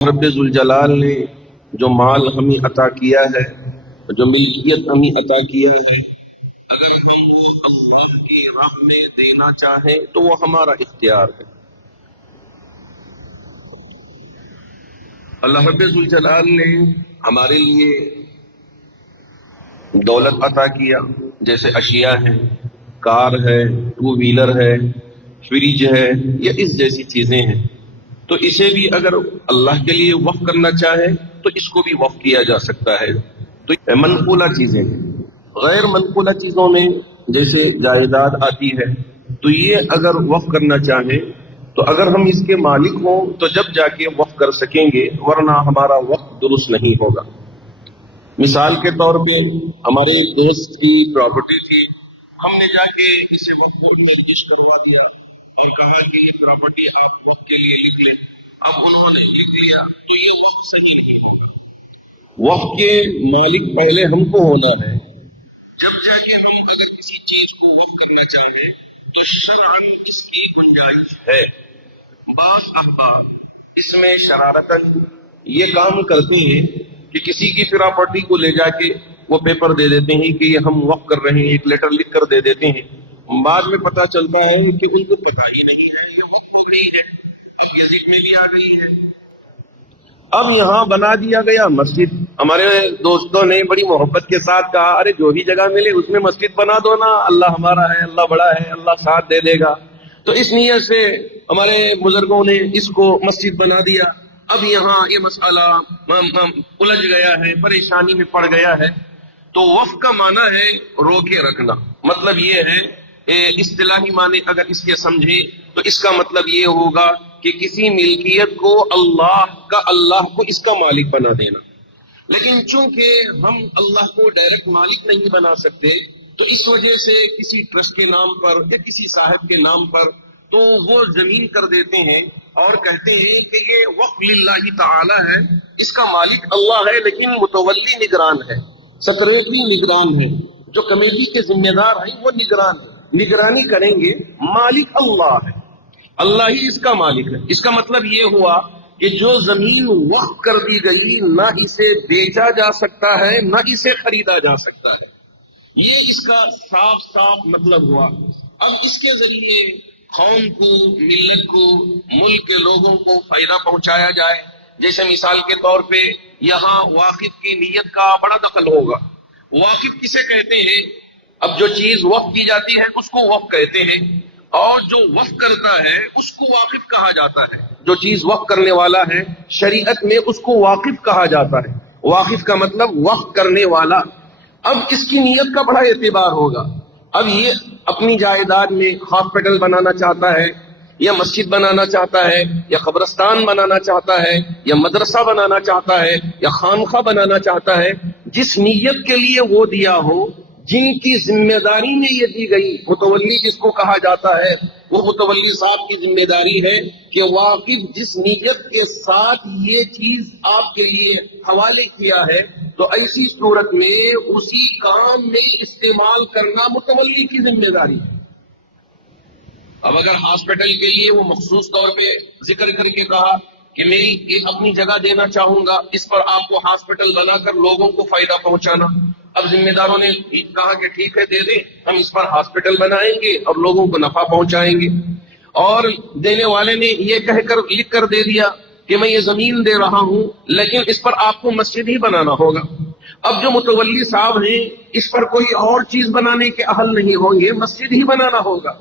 رب ذوالجلال نے جو مال ہمیں عطا کیا ہے، جو ملکیت ہمیں عطا کیا ہے، اگر ہم وہ اللہ کی راہ میں دینا چاہیں تو وہ ہمارا اختیار ہے۔ اللہ رب ذوالجلال نے ہمارے لیے دولت عطا کیا، جیسے اشیاء ہیں، کار ہے، ٹو ویلر ہے، فریج ہے، یا اس جیسی چیزیں ہیں، تو اسے بھی اگر اللہ کے لیے وقف کرنا چاہے تو اس کو بھی وقف کیا جا سکتا ہے۔ تو منقولہ چیزیں ہیں، غیر منقولہ چیزوں میں جیسے جائیداد آتی ہے، تو یہ اگر وقف کرنا چاہیں تو اگر ہم اس کے مالک ہوں تو جب جا کے وقف کر سکیں گے، ورنہ ہمارا وقف درست نہیں ہوگا۔ مثال کے طور پہ ہمارے دیش کی پراپرٹی تھی، ہم نے جا کے اسے وقف میں رجسٹر کروا دیا اور کہا کہ یہ پراپرٹی آپ وقف کے لیے لکھ لیں۔ اب انہوں نے لکھ لیا تو یہ وقف صحیح نہیں ہوگا۔ وقف کے مالک پہلے ہم کو ہونا ہے، جب جا کے ہم اگر کسی چیز کو وقف کرنا چاہیں تو شرعاً اس کی گنجائش ہے۔ بعض احباب اس میں شرارتاً یہ کام کرتے ہیں کہ کسی کی پراپرٹی کو لے جا کے وہ پیپر دے دیتے ہیں کہ یہ ہم وقف کر رہے ہیں، ایک لیٹر لکھ کر دے دیتے ہیں۔ بعد میں پتہ چلتا ہے کہ ان کو پتہ ہی نہیں ہے یہ وقف ہو گئی ہے، اب یہ ذکر میں بھی آ گئی ہے۔ اب یہاں بنا دیا گیا مسجد، ہمارے دوستوں نے بڑی محبت کے ساتھ کہا ارے جو بھی جگہ ملے اس میں مسجد بنا دو نا، اللہ ہمارا ہے، اللہ بڑا ہے، اللہ ساتھ دے دے گا۔ تو اس نیت سے ہمارے بزرگوں نے اس کو مسجد بنا دیا۔ اب یہاں یہ مسئلہ الجھ گیا ہے، پریشانی میں پڑ گیا ہے۔ تو وقف کا معنی ہے روکے رکھنا، مطلب یہ ہے اصطلاحی معنی اگر اس کے سمجھے تو اس کا مطلب یہ ہوگا کہ کسی ملکیت کو اللہ کو اس کا مالک بنا دینا۔ لیکن چونکہ ہم اللہ کو ڈائریکٹ مالک نہیں بنا سکتے تو اس وجہ سے کسی ٹرسٹ کے نام پر یا کسی صاحب کے نام پر تو وہ زمین کر دیتے ہیں اور کہتے ہیں کہ یہ وقف للہ تعالی ہے، اس کا مالک اللہ ہے لیکن متولی نگران ہے، سیکریٹری نگران ہے، جو کمیٹی کے ذمہ دار ہیں وہ نگرانی کریں گے، مالک اللہ ہے، اللہ ہی اس کا مالک ہے۔ اس کا مطلب یہ ہوا کہ جو زمین وقف کر دی گئی نہ اسے بیچا جا سکتا ہے نہ اسے خریدا جا سکتا ہے، یہ اس کا صاف صاف مطلب ہوا۔ اب اس کے ذریعے قوم کو، ملت کو، ملک کے لوگوں کو فائدہ پہنچایا جائے۔ جیسے مثال کے طور پہ یہاں واقف کی نیت کا بڑا دخل ہوگا۔ واقف کسے کہتے ہیں؟ اب جو چیز وقف کی جاتی ہے اس کو وقف کہتے ہیں، اور جو وقف کرتا ہے اس کو واقف کہا جاتا ہے۔ جو چیز وقف کرنے والا ہے شریعت میں اس کو واقف کہا جاتا ہے۔ واقف کا مطلب وقف کرنے والا۔ اب اس کی نیت کا بڑا اعتبار ہوگا۔ اب یہ اپنی جائیداد میں ہاسپٹل بنانا چاہتا ہے یا مسجد بنانا چاہتا ہے یا قبرستان بنانا چاہتا ہے یا مدرسہ بنانا چاہتا ہے یا خانقاہ بنانا چاہتا ہے، جس نیت کے لیے وہ دیا ہو، جن کی ذمہ داری میں یہ دی گئی، متولی جس کو کہا جاتا ہے، وہ متولی صاحب کی ذمہ داری ہے کہ واقف جس نیت کے ساتھ یہ چیز آپ کے لیے حوالے کیا ہے تو ایسی صورت میں اسی کام میں استعمال کرنا متولی کی ذمہ داری ہے۔ اب اگر ہاسپٹل کے لیے وہ مخصوص طور پہ ذکر کر کے کہا کہ میری ایک اپنی جگہ دینا چاہوں گا، اس پر آپ کو ہاسپٹل بنا کر لوگوں کو فائدہ پہنچانا، اب ذمہ داروں نے کہا کہ ٹھیک ہے دے دیں، ہم اس پر ہاسپٹل بنائیں گے اور لوگوں کو نفع پہنچائیں گے، اور دینے والے نے یہ کہہ کر لکھ کر دے دیا کہ میں یہ زمین دے رہا ہوں لیکن اس پر آپ کو مسجد ہی بنانا ہوگا۔ اب جو متولی صاحب ہیں اس پر کوئی اور چیز بنانے کے اہل نہیں ہوں گے، مسجد ہی بنانا ہوگا۔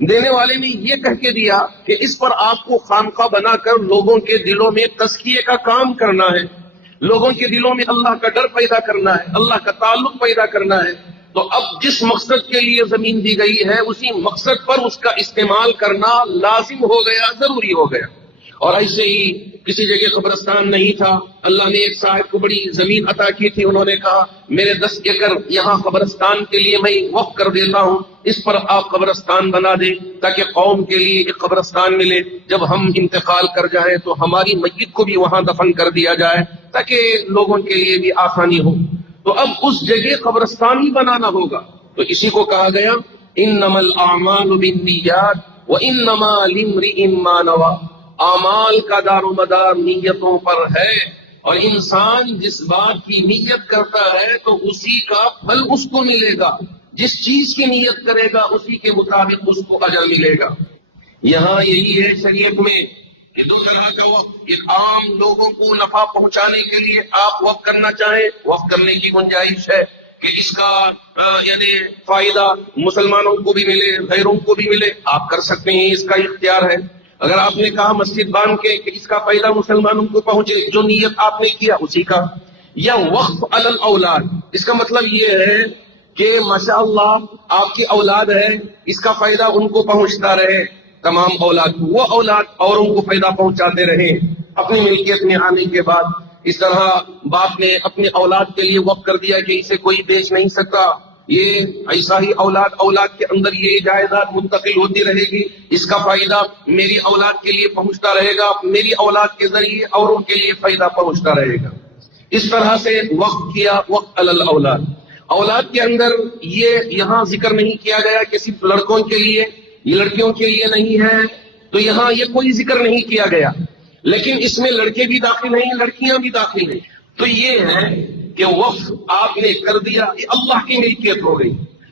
دینے والے نے یہ کہہ کے دیا کہ اس پر آپ کو خانقاہ بنا کر لوگوں کے دلوں میں تزکیے کا کام کرنا ہے، لوگوں کے دلوں میں اللہ کا ڈر پیدا کرنا ہے، اللہ کا تعلق پیدا کرنا ہے۔ تو اب جس مقصد کے لیے زمین دی گئی ہے اسی مقصد پر اس کا استعمال کرنا لازم ہو گیا، ضروری ہو گیا۔ اور ایسے ہی کسی جگہ قبرستان نہیں تھا، اللہ نے ایک صاحب کو بڑی زمین عطا کی تھی، انہوں نے کہا میرے 10 ایکڑ یہاں قبرستان کے لیے میں وقف کر دیتا ہوں، اس پر آپ قبرستان بنا دیں تاکہ قوم کے لیے ایک قبرستان ملے، جب ہم انتقال کر جائیں تو ہماری میت کو بھی وہاں دفن کر دیا جائے تاکہ لوگوں کے لیے بھی آسانی ہو۔ تو اب اس جگہ قبرستان ہی بنانا ہوگا، تو اسی کو کہا گیا انما الاعمال بالنیات وانما لامرئ ما نوى۔ اعمال کا دار و مدار نیتوں پر ہے، اور انسان جس بات کی نیت کرتا ہے تو اسی کا پھل اس کو ملے گا، جس چیز کی نیت کرے گا اسی کے مطابق اس کو اجر ملے گا۔ یہاں یہی ہے شریعت میں کہ دو طرح کا وقف، ایک عام لوگوں کو نفع پہنچانے کے لیے آپ وقف کرنا چاہیں، وقف کرنے کی گنجائش ہے کہ اس کا یعنی فائدہ مسلمانوں کو بھی ملے، غیروں کو بھی ملے، آپ کر سکتے ہیں، اس کا اختیار ہے۔ اگر آپ نے کہا مسجد باندھ کے کہ اس کا فائدہ مسلمانوں کو پہنچے، جو نیت آپ نے کیا اسی کا۔ یا وقف علی الاولاد، اس کا مطلب یہ ہے کہ ماشاءاللہ آپ کی اولاد ہے، اس کا فائدہ ان کو پہنچتا رہے، تمام اولاد کو، وہ اولاد اوروں کو فائدہ پہنچاتے رہے اپنی ملکیت میں آنے کے بعد۔ اس طرح باپ نے اپنے اولاد کے لیے وقف کر دیا کہ اسے کوئی بیچ نہیں سکتا، یہ ایسا ہی اولاد کے اندر یہ جائیداد منتقل ہوتی رہے گی، اس کا فائدہ میری اولاد کے لیے پہنچتا رہے گا، میری اولاد کے ذریعے اوروں کے لیے فائدہ پہنچتا رہے گا۔ اس طرح سے وقف کیا، وقف علی الاولاد۔ اولاد کے اندر یہ یہاں ذکر نہیں کیا گیا کہ صرف لڑکوں کے لیے، لڑکیوں کے لیے نہیں ہے، تو یہاں یہ کوئی ذکر نہیں کیا گیا، لیکن اس میں لڑکے بھی داخل ہیں، لڑکیاں بھی داخل ہیں۔ تو یہ ہے کہ وقف آپ نے کر دیا، یہ اللہ کی ملکیت ہو گئی۔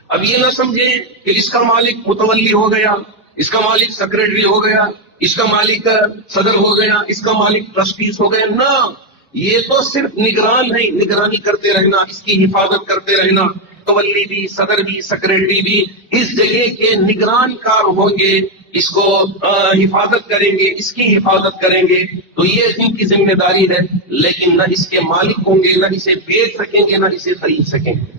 اب یہ نہ سمجھیں کہ اس کا مالک متولی ہو گیا، اس کا مالک سیکرٹری ہو گیا، اس کا مالک صدر ہو گیا، اس کا مالک ٹرسٹیز ہو گیا، نہ، یہ تو صرف نگران ہے، نگرانی کرتے رہنا، اس کی حفاظت کرتے رہنا۔ متولی بھی، صدر بھی، سیکرٹری بھی اس جگہ کے نگران کار ہوں گے، اس کو حفاظت کریں گے، اس کی حفاظت کریں گے، تو یہ ان کی ذمہ داری ہے، لیکن نہ اس کے مالک ہوں گے، نہ اسے بیچ سکیں گے، نہ اسے خرید سکیں گے۔